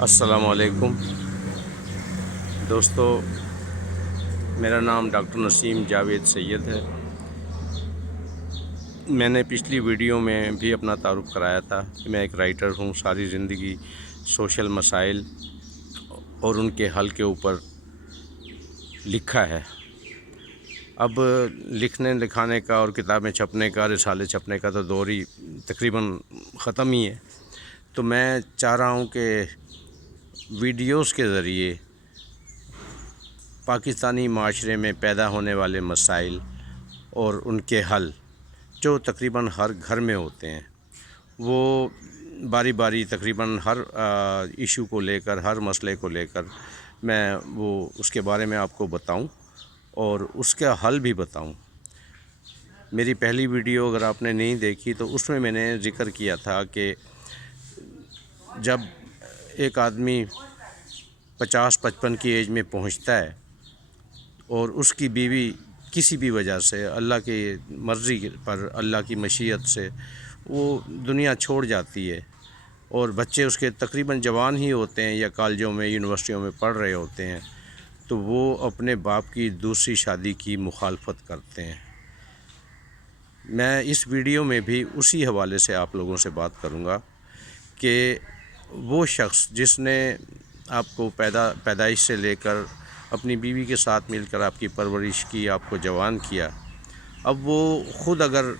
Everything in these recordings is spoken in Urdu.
السلام علیکم دوستو، میرا نام ڈاکٹر نسیم جاوید سید ہے۔ میں نے پچھلی ویڈیو میں بھی اپنا تعارف کرایا تھا کہ میں ایک رائٹر ہوں، ساری زندگی سوشل مسائل اور ان کے حل کے اوپر لکھا ہے۔ اب لکھنے لکھانے کا اور کتابیں چھپنے کا، رسالے چھپنے کا تو دور ہی تقریباً ختم ہی ہے، تو میں چاہ رہا ہوں کہ ویڈیوز کے ذریعے پاکستانی معاشرے میں پیدا ہونے والے مسائل اور ان کے حل جو تقریباً ہر گھر میں ہوتے ہیں، وہ باری باری تقریباً ہر ایشو کو لے کر، ہر مسئلے کو لے کر میں اس کے بارے میں آپ کو بتاؤں اور اس کا حل بھی بتاؤں۔ میری پہلی ویڈیو اگر آپ نے نہیں دیکھی تو اس میں نے ذکر کیا تھا کہ جب ایک آدمی 50-55 کی ایج میں پہنچتا ہے اور اس کی بیوی کسی بھی وجہ سے، اللہ کی مرضی پر، اللہ کی مشیت سے وہ دنیا چھوڑ جاتی ہے اور بچے اس کے تقریباً جوان ہی ہوتے ہیں یا کالجوں میں، یونیورسٹیوں میں پڑھ رہے ہوتے ہیں، تو وہ اپنے باپ کی دوسری شادی کی مخالفت کرتے ہیں۔ میں اس ویڈیو میں بھی اسی حوالے سے آپ لوگوں سے بات کروں گا کہ وہ شخص جس نے آپ کو پیدائش سے لے کر اپنی بیوی کے ساتھ مل کر آپ کی پرورش کی، آپ کو جوان کیا، اب وہ خود اگر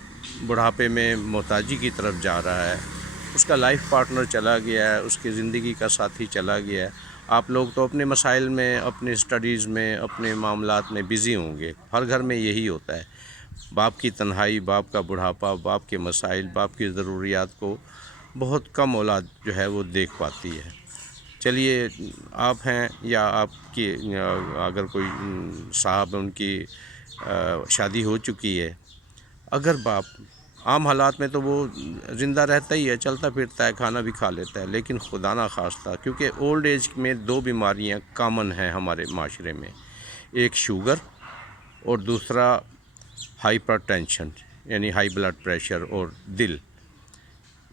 بڑھاپے میں محتاجی کی طرف جا رہا ہے، اس کا لائف پارٹنر چلا گیا ہے، اس کی زندگی کا ساتھی چلا گیا ہے، آپ لوگ تو اپنے مسائل میں، اپنے اسٹڈیز میں، اپنے معاملات میں بزی ہوں گے۔ ہر گھر میں یہی ہوتا ہے، باپ کی تنہائی، باپ کا بڑھاپا، باپ کے مسائل، باپ کی ضروریات کو بہت کم اولاد جو ہے وہ دیکھ پاتی ہے۔ چلیے، آپ ہیں یا آپ کی اگر کوئی صاحب ان کی شادی ہو چکی ہے، اگر باپ عام حالات میں تو وہ زندہ رہتا ہی ہے، چلتا پھرتا ہے، کھانا بھی کھا لیتا ہے، لیکن خدا نہ خواستہ کیونکہ اولڈ ایج میں 2 بیماریاں کامن ہیں ہمارے معاشرے میں، ایک شوگر اور دوسرا ہائپر ٹینشن یعنی ہائی بلڈ پریشر اور دل۔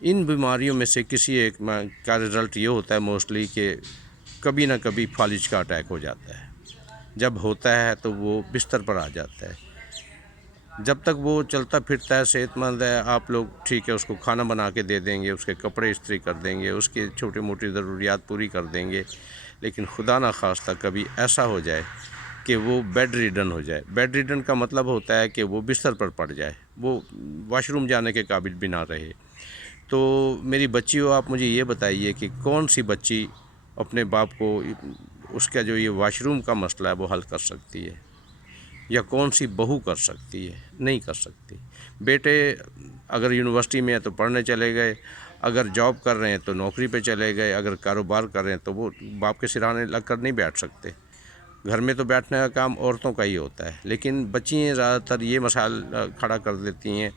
ان بیماریوں میں سے کسی ایک کا رزلٹ یہ ہوتا ہے موسٹلی کہ کبھی نہ کبھی فالج کا اٹیک ہو جاتا ہے۔ جب ہوتا ہے تو وہ بستر پر آ جاتا ہے۔ جب تک وہ چلتا پھرتا ہے، صحت مند ہے، آپ لوگ ٹھیک ہے اس کو کھانا بنا کے دے دیں گے، اس کے کپڑے استری کر دیں گے، اس کی چھوٹی موٹی ضروریات پوری کر دیں گے، لیکن خدا نہ خواستہ کبھی ایسا ہو جائے کہ وہ بیڈ ریڈن ہو جائے۔ بیڈ ریڈن کا مطلب ہوتا ہے کہ وہ بستر پر پڑ جائے، وہ واش روم جانے کے قابل بھی نہ رہے۔ تو میری بچیوں، آپ مجھے یہ بتائیے کہ کون سی بچی اپنے باپ کو اس کا جو یہ واش روم کا مسئلہ ہے وہ حل کر سکتی ہے، یا کون سی بہو کر سکتی ہے؟ نہیں کر سکتی۔ بیٹے اگر یونیورسٹی میں ہیں تو پڑھنے چلے گئے، اگر جاب کر رہے ہیں تو نوکری پہ چلے گئے، اگر کاروبار کر رہے ہیں تو وہ باپ کے سرانے لگ کر نہیں بیٹھ سکتے۔ گھر میں تو بیٹھنے کا کام عورتوں کا ہی ہوتا ہے، لیکن بچیاں زیادہ تر یہ مسائل کھڑا کر دیتی ہیں،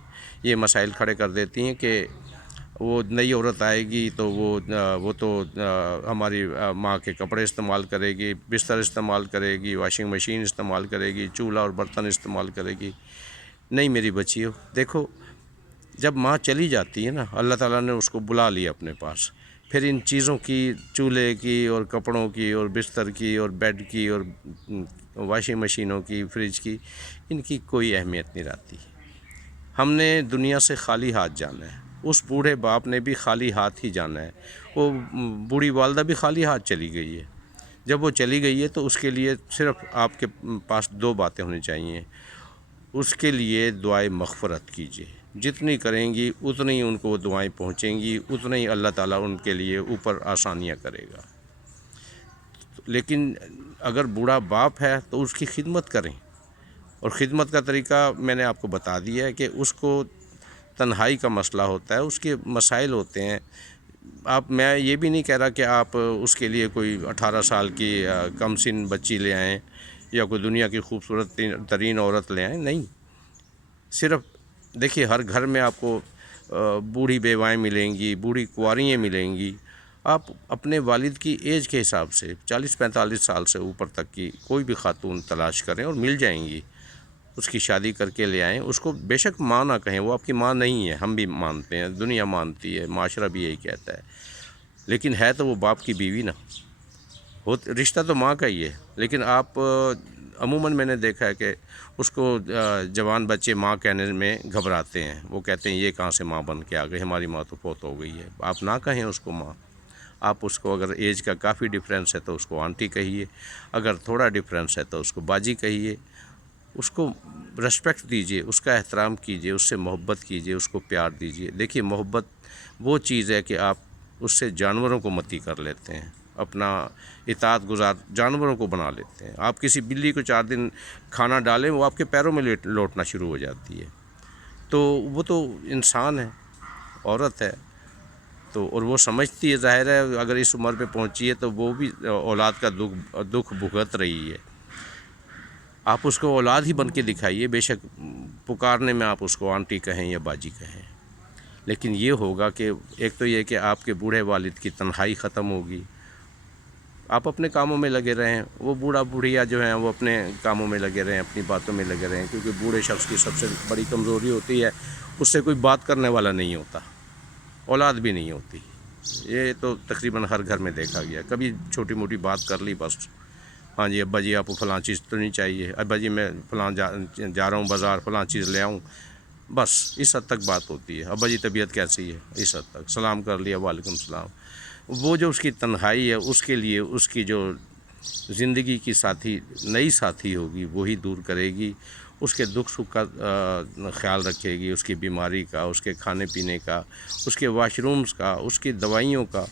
یہ مسائل کھڑے کر دیتی ہیں کہ وہ نئی عورت آئے گی تو وہ تو ہماری ماں کے کپڑے استعمال کرے گی، بستر استعمال کرے گی، واشنگ مشین استعمال کرے گی، چولہا اور برتن استعمال کرے گی۔ نہیں میری بچیوں، دیکھو، جب ماں چلی جاتی ہے نا، اللہ تعالیٰ نے اس کو بلا لیا اپنے پاس، پھر ان چیزوں کی، چولہے کی اور کپڑوں کی اور بستر کی اور بیڈ کی اور واشنگ مشینوں کی، فریج کی، ان کی کوئی اہمیت نہیں رہتی۔ ہم نے دنیا سے خالی ہاتھ جانا ہے، اس بوڑھے باپ نے بھی خالی ہاتھ ہی جانا ہے، وہ بوڑھی والدہ بھی خالی ہاتھ چلی گئی ہے۔ جب وہ چلی گئی ہے تو اس کے لیے صرف آپ کے پاس 2 باتیں ہونی چاہیے۔ اس کے لیے دعائیں مغفرت کیجیے، جتنی کریں گی اتنی ان کو دعائیں پہنچیں گی، اتنا ہی اللہ تعالیٰ ان کے لیے اوپر آسانیاں کرے گا۔ لیکن اگر بوڑھا باپ ہے تو اس کی خدمت کریں، اور خدمت کا طریقہ میں نے آپ کو بتا دیا ہے کہ اس کو تنہائی کا مسئلہ ہوتا ہے، اس کے مسائل ہوتے ہیں۔ میں یہ بھی نہیں کہہ رہا کہ آپ اس کے لیے کوئی 18 سال کی کم سن بچی لے آئیں یا کوئی دنیا کی خوبصورت ترین عورت لے آئیں، نہیں۔ صرف دیکھیے، ہر گھر میں آپ کو بوڑھی بیوائیں ملیں گی، بوڑھی کنواریاں ملیں گی۔ آپ اپنے والد کی ایج کے حساب سے 40-45 سال سے اوپر تک کی کوئی بھی خاتون تلاش کریں اور مل جائیں گی، اس کی شادی کر کے لے آئیں۔ اس کو بے شک ماں نہ کہیں، وہ آپ کی ماں نہیں ہے، ہم بھی مانتے ہیں، دنیا مانتی ہے، معاشرہ بھی یہی کہتا ہے، لیکن ہے تو وہ باپ کی بیوی نا، رشتہ تو ماں کا ہی ہے، لیکن آپ عموماً میں نے دیکھا ہے کہ اس کو جوان بچے ماں کہنے میں گھبراتے ہیں، وہ کہتے ہیں یہ کہاں سے ماں بن کے آ گئی، ہماری ماں تو فوت ہو گئی ہے۔ آپ نہ کہیں اس کو ماں، آپ اس کو اگر ایج کا کافی ڈفرینس ہے تو اس کو آنٹی کہیے، اگر تھوڑا ڈفرینس ہے تو اس کو باجی کہیے، اس کو رسپیکٹ دیجیے، اس کا احترام کیجیے، اس سے محبت کیجیے، اس کو پیار دیجیے۔ دیکھیے محبت وہ چیز ہے کہ آپ اس سے جانوروں کو متی کر لیتے ہیں، اپنا اطاعت گزار جانوروں کو بنا لیتے ہیں۔ آپ کسی بلی کو 4 دن کھانا ڈالیں، وہ آپ کے پیروں میں لوٹنا شروع ہو جاتی ہے۔ تو وہ تو انسان ہے، عورت ہے، تو اور وہ سمجھتی ہے، ظاہر ہے اگر اس عمر پہ پہنچی ہے تو وہ بھی اولاد کا دکھ بھگت رہی ہے۔ آپ اس کو اولاد ہی بن کے دکھائیے، بے شک پکارنے میں آپ اس کو آنٹی کہیں یا باجی کہیں، لیکن یہ ہوگا کہ ایک تو یہ کہ آپ کے بوڑھے والد کی تنہائی ختم ہوگی، آپ اپنے کاموں میں لگے رہیں، وہ بوڑھا بوڑھیا جو ہیں وہ اپنے کاموں میں لگے رہیں، اپنی باتوں میں لگے رہیں، کیونکہ بوڑھے شخص کی سب سے بڑی کمزوری ہوتی ہے اس سے کوئی بات کرنے والا نہیں ہوتا، اولاد بھی نہیں ہوتی۔ یہ تو تقریباً ہر گھر میں دیکھا گیا، کبھی چھوٹی موٹی بات کر لی بس، ہاں جی ابا جی آپ کو فلاں چیز تو نہیں چاہیے، ابا جی میں فلاں جا رہا ہوں بازار، فلاں چیز لے آؤں، بس اس حد تک بات ہوتی ہے۔ ابا جی طبیعت کیسی ہے، اس حد تک سلام کر لیا، وعلیکم السلام۔ وہ جو اس کی تنہائی ہے، اس کے لیے اس کی جو زندگی کی ساتھی نئی ساتھی ہوگی وہی دور کرے گی، اس کے دکھ سکھ کا خیال رکھے گی، اس کی بیماری کا، اس کے کھانے پینے کا، اس کے واش رومز کا، اس کی دوائیوں کا،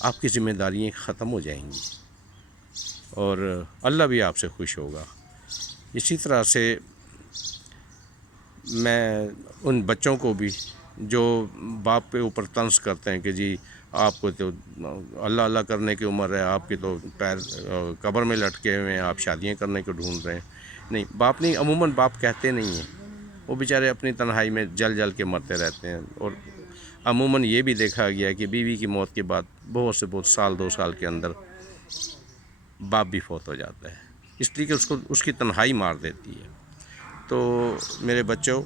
آپ کی ذمہ داریاں ختم ہو جائیں گی اور اللہ بھی آپ سے خوش ہوگا۔ اسی طرح سے میں ان بچوں کو بھی جو باپ کے اوپر طنز کرتے ہیں کہ جی آپ کو تو اللہ اللہ کرنے کی عمر ہے، آپ کی تو پیر قبر میں لٹکے ہوئے ہیں، آپ شادیاں کرنے کو ڈھونڈ رہے ہیں، نہیں باپ نہیں، عموماً باپ کہتے نہیں ہیں، وہ بیچارے اپنی تنہائی میں جل جل کے مرتے رہتے ہیں۔ اور عموماً یہ بھی دیکھا گیا ہے کہ بیوی کی موت کے بعد بہت سے بہت سال 2 سال کے اندر باپ بھی فوت ہو جاتا ہے، اس لیے کہ اس کی تنہائی مار دیتی ہے۔ تو میرے بچوں،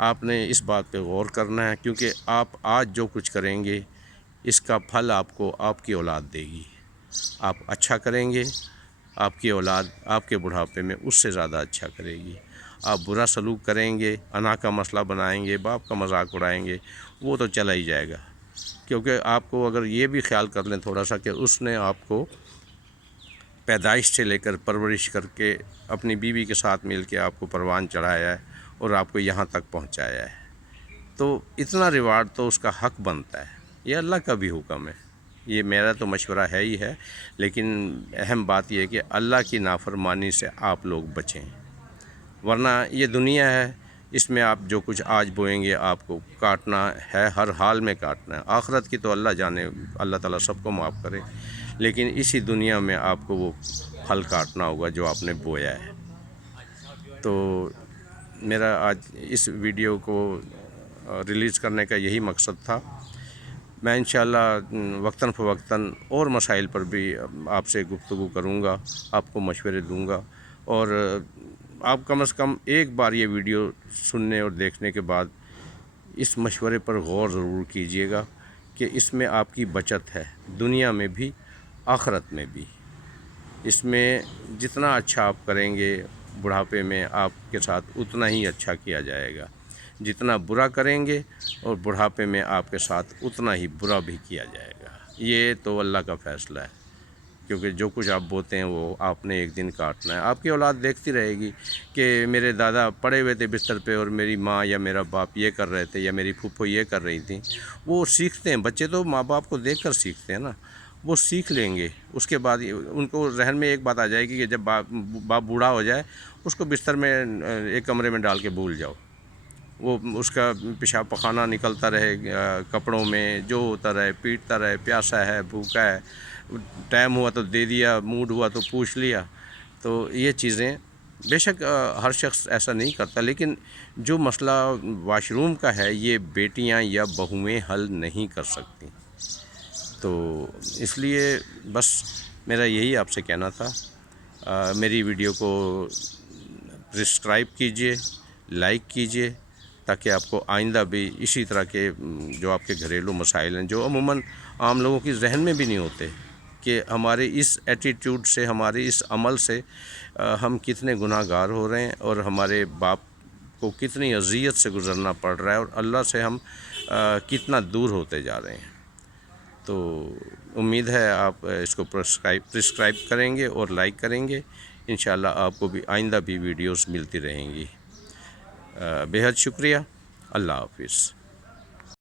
آپ نے اس بات پہ غور کرنا ہے، کیونکہ آپ آج جو کچھ کریں گے اس کا پھل آپ کو آپ کی اولاد دے گی۔ آپ اچھا کریں گے، آپ کی اولاد آپ کے بڑھاپے میں اس سے زیادہ اچھا کرے گی۔ آپ برا سلوک کریں گے، انا کا مسئلہ بنائیں گے، باپ کا مذاق اڑائیں گے، وہ تو چلا ہی جائے گا، کیونکہ آپ کو اگر یہ بھی خیال کر لیں تھوڑا سا کہ اس نے آپ کو پیدائش سے لے کر پرورش کر کے اپنی بیوی کے ساتھ مل کے آپ کو پروان چڑھایا ہے اور آپ کو یہاں تک پہنچایا ہے، تو اتنا ریوارڈ تو اس کا حق بنتا ہے۔ یہ اللہ کا بھی حکم ہے، یہ میرا تو مشورہ ہے ہی ہے، لیکن اہم بات یہ ہے کہ اللہ کی نافرمانی سے آپ لوگ بچیں، ورنہ یہ دنیا ہے، اس میں آپ جو کچھ آج بوئیں گے آپ کو کاٹنا ہے، ہر حال میں کاٹنا ہے۔ آخرت کی تو اللہ جانے، اللہ تعالیٰ سب کو معاف کرے، لیکن اسی دنیا میں آپ کو وہ پھل کاٹنا ہوگا جو آپ نے بویا ہے۔ تو میرا آج اس ویڈیو کو ریلیز کرنے کا یہی مقصد تھا۔ میں انشاءاللہ وقتاً فوقتاً اور مسائل پر بھی آپ سے گفتگو کروں گا، آپ کو مشورے دوں گا، اور آپ کم از کم ایک بار یہ ویڈیو سننے اور دیکھنے کے بعد اس مشورے پر غور ضرور کیجیے گا کہ اس میں آپ کی بچت ہے، دنیا میں بھی آخرت میں بھی۔ اس میں جتنا اچھا آپ کریں گے بڑھاپے میں آپ کے ساتھ اتنا ہی اچھا کیا جائے گا، جتنا برا کریں گے اور بڑھاپے میں آپ کے ساتھ اتنا ہی برا بھی کیا جائے گا۔ یہ تو اللہ کا فیصلہ ہے، کیونکہ جو کچھ آپ بوتے ہیں وہ آپ نے ایک دن کاٹنا ہے۔ آپ کی اولاد دیکھتی رہے گی کہ میرے دادا پڑے ہوئے تھے بستر پہ اور میری ماں یا میرا باپ یہ کر رہے تھے یا میری پھوپھو یہ کر رہی تھیں، وہ سیکھتے ہیں، بچے تو ماں باپ کو دیکھ کر سیکھتے ہیں نا، وہ سیکھ لیں گے۔ اس کے بعد ان کو ذہن میں ایک بات آ جائے گی کہ جب باپ بوڑھا ہو جائے اس کو بستر میں ایک کمرے میں ڈال کے بھول جاؤ، وہ اس کا پیشاب پخانہ نکلتا رہے کپڑوں میں، جو ہوتا رہے، پیٹتا رہے، پیاسا ہے، بھوکا ہے، ٹائم ہوا تو دے دیا، موڈ ہوا تو پوچھ لیا۔ تو یہ چیزیں بے شک ہر شخص ایسا نہیں کرتا، لیکن جو مسئلہ واش روم کا ہے یہ بیٹیاں یا بہویں حل نہیں کر سکتی۔ تو اس لیے بس میرا یہی آپ سے کہنا تھا۔ میری ویڈیو کو سبسکرائب کیجیے، لائک کیجیے تاکہ آپ کو آئندہ بھی اسی طرح کے جو آپ کے گھریلو مسائل ہیں جو عموماً عام لوگوں کی ذہن میں بھی نہیں ہوتے کہ ہمارے اس ایٹیٹیوڈ سے، ہمارے اس عمل سے ہم کتنے گناہ گار ہو رہے ہیں اور ہمارے باپ کو کتنی اذیت سے گزرنا پڑ رہا ہے اور اللہ سے ہم کتنا دور ہوتے جا رہے ہیں۔ تو امید ہے آپ اس کو پرسکرائب کریں گے اور لائک کریں گے، انشاءاللہ آپ کو بھی آئندہ بھی ویڈیوز ملتی رہیں گی۔ بے حد شکریہ، اللہ حافظ۔